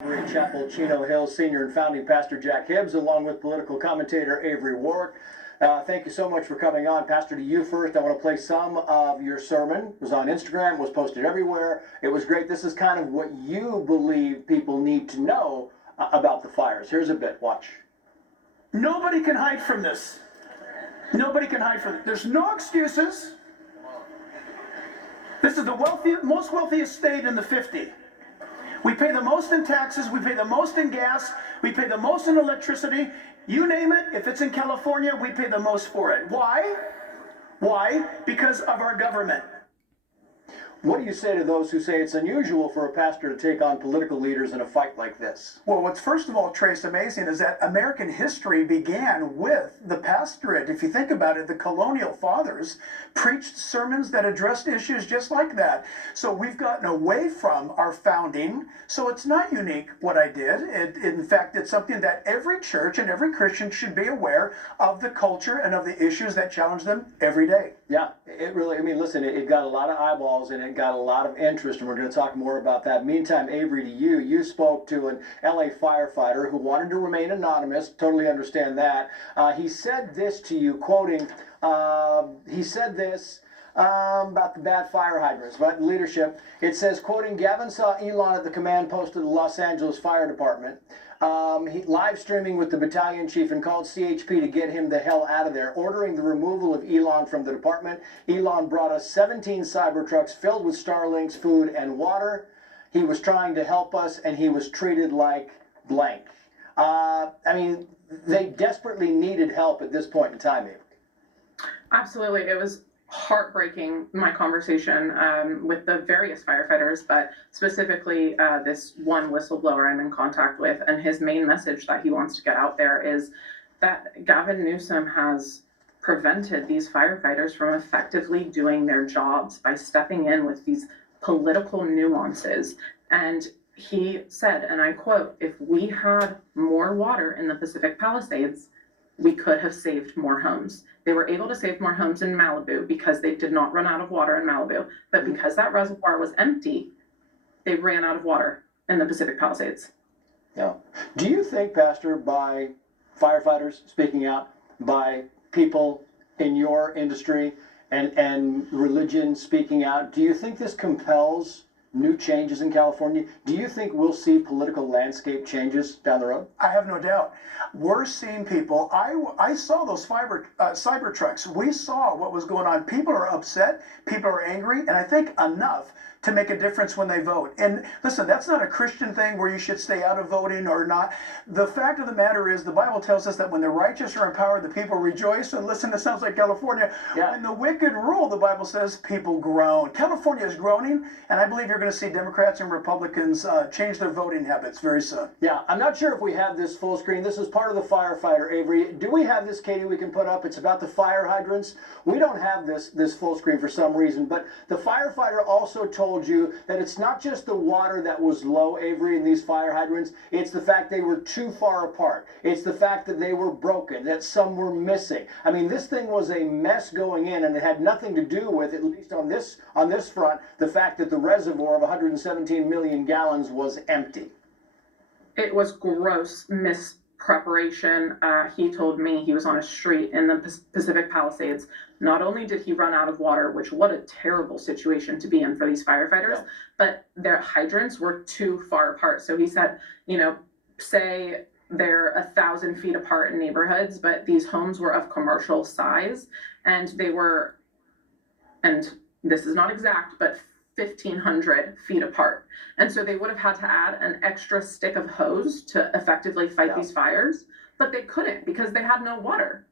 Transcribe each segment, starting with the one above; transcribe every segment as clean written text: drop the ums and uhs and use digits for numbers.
Chapel, Chino Hills, Senior and Founding Pastor Jack Hibbs, along with political commentator Avery Warwick. Thank you so much for coming on. Pastor, to you first, I want to play some of your sermon. It was on Instagram, was posted everywhere. It was great. This is kind of what you believe people need to know about the fires. Here's a bit. Watch. Nobody can hide from this. Nobody can hide from it. There's no excuses. This is the most wealthiest state in the 50. We pay the most in taxes, we pay the most in gas, we pay the most in electricity. You name it, if it's in California, we pay the most for it. Why? Why? Because of our government. What do you say to those who say it's unusual for a pastor to take on political leaders in a fight like this? Well, what's first of all, Trace, amazing is that American history began with the pastorate. If you think about it, the colonial fathers preached sermons that addressed issues just like that. So we've gotten away from our founding. So it's not unique what I did. In fact, it's something that every church and every Christian should be aware of, the culture and of the issues that challenge them every day. Yeah, it really, I mean, listen, it got a lot of eyeballs and it got a lot of interest, and we're going to talk more about that. Meantime, Avery, to you, you spoke to an LA firefighter who wanted to remain anonymous. Totally understand that. He said this to you, quoting, he said this about the bad fire hydrants, about leadership. It says, quoting, Gavin saw Elon at the command post of the Los Angeles Fire Department. He live streaming with the battalion chief and called CHP to get him the hell out of there, ordering the removal of Elon from the department. Elon brought us 17 Cybertrucks filled with Starlink's food and water. He was trying to help us, and he was treated like blank. I mean, they desperately needed help at this point in time, Avery. Absolutely. It was heartbreaking, my conversation with the various firefighters, but specifically this one whistleblower I'm in contact with, and his main message that he wants to get out there is that Gavin Newsom has prevented these firefighters from effectively doing their jobs by stepping in with these political nuances. And he said, and I quote, if we had more water in the Pacific Palisades, we could have saved more homes. They were able to save more homes in Malibu because they did not run out of water in Malibu. But because that reservoir was empty, they ran out of water in the Pacific Palisades. Yeah. Do you think, Pastor, by firefighters speaking out, by people in your industry and religion speaking out, do you think this compels new changes in California? Do you think we'll see political landscape changes down the road? I have no doubt. We're seeing people. I saw those cyber trucks. We saw what was going on. People are upset. People are angry. And I think enough to make a difference when they vote. And listen, that's not a Christian thing where you should stay out of voting or not. The fact of the matter is the Bible tells us that when the righteous are in power, the people rejoice. And listen, it sounds like California. Yeah. When the wicked rule, the Bible says people groan. California is groaning, and I believe you're going to see Democrats and Republicans change their voting habits very soon. Yeah, I'm not sure if we have this full screen. This is part of the firefighter, Avery. Do we have this, Katie, we can put up? It's about the fire hydrants. We don't have this full screen for some reason, but the firefighter also told you that it's not just the water that was low, Avery, in these fire hydrants. It's the fact they were too far apart. It's the fact that they were broken, that some were missing. I mean, this thing was a mess going in, and it had nothing to do with, at least on this front, the fact that the reservoir of 117 million gallons was empty. It was gross mispreparation. He told me he was on a street in the Pacific Palisades. Not only did he run out of water, which what a terrible situation to be in for these firefighters, yeah, but their hydrants were too far apart. So he said, say they're 1,000 feet apart in neighborhoods, but these homes were of commercial size, and they were, and this is not exact, but 1,500 feet apart. And so they would have had to add an extra stick of hose to effectively fight these fires, but they couldn't because they had no water.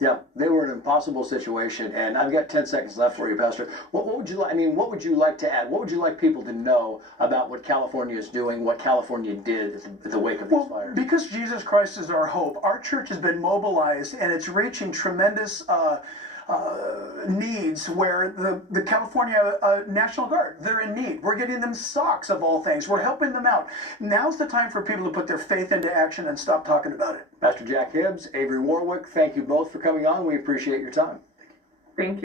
Yeah, they were in an impossible situation, and I've got 10 seconds left for you, Pastor. What would you like? I mean, what would you like to add? What would you like people to know about what California is doing, what California did at the wake of these fires? Because Jesus Christ is our hope, our church has been mobilized, and it's reaching tremendous needs where the California National Guard, they're in need. We're getting them socks of all things. We're helping them out. Now's the time for people to put their faith into action and stop talking about it. Pastor Jack Hibbs, Avery Warwick, thank you both for coming on. We appreciate your time. Thank you.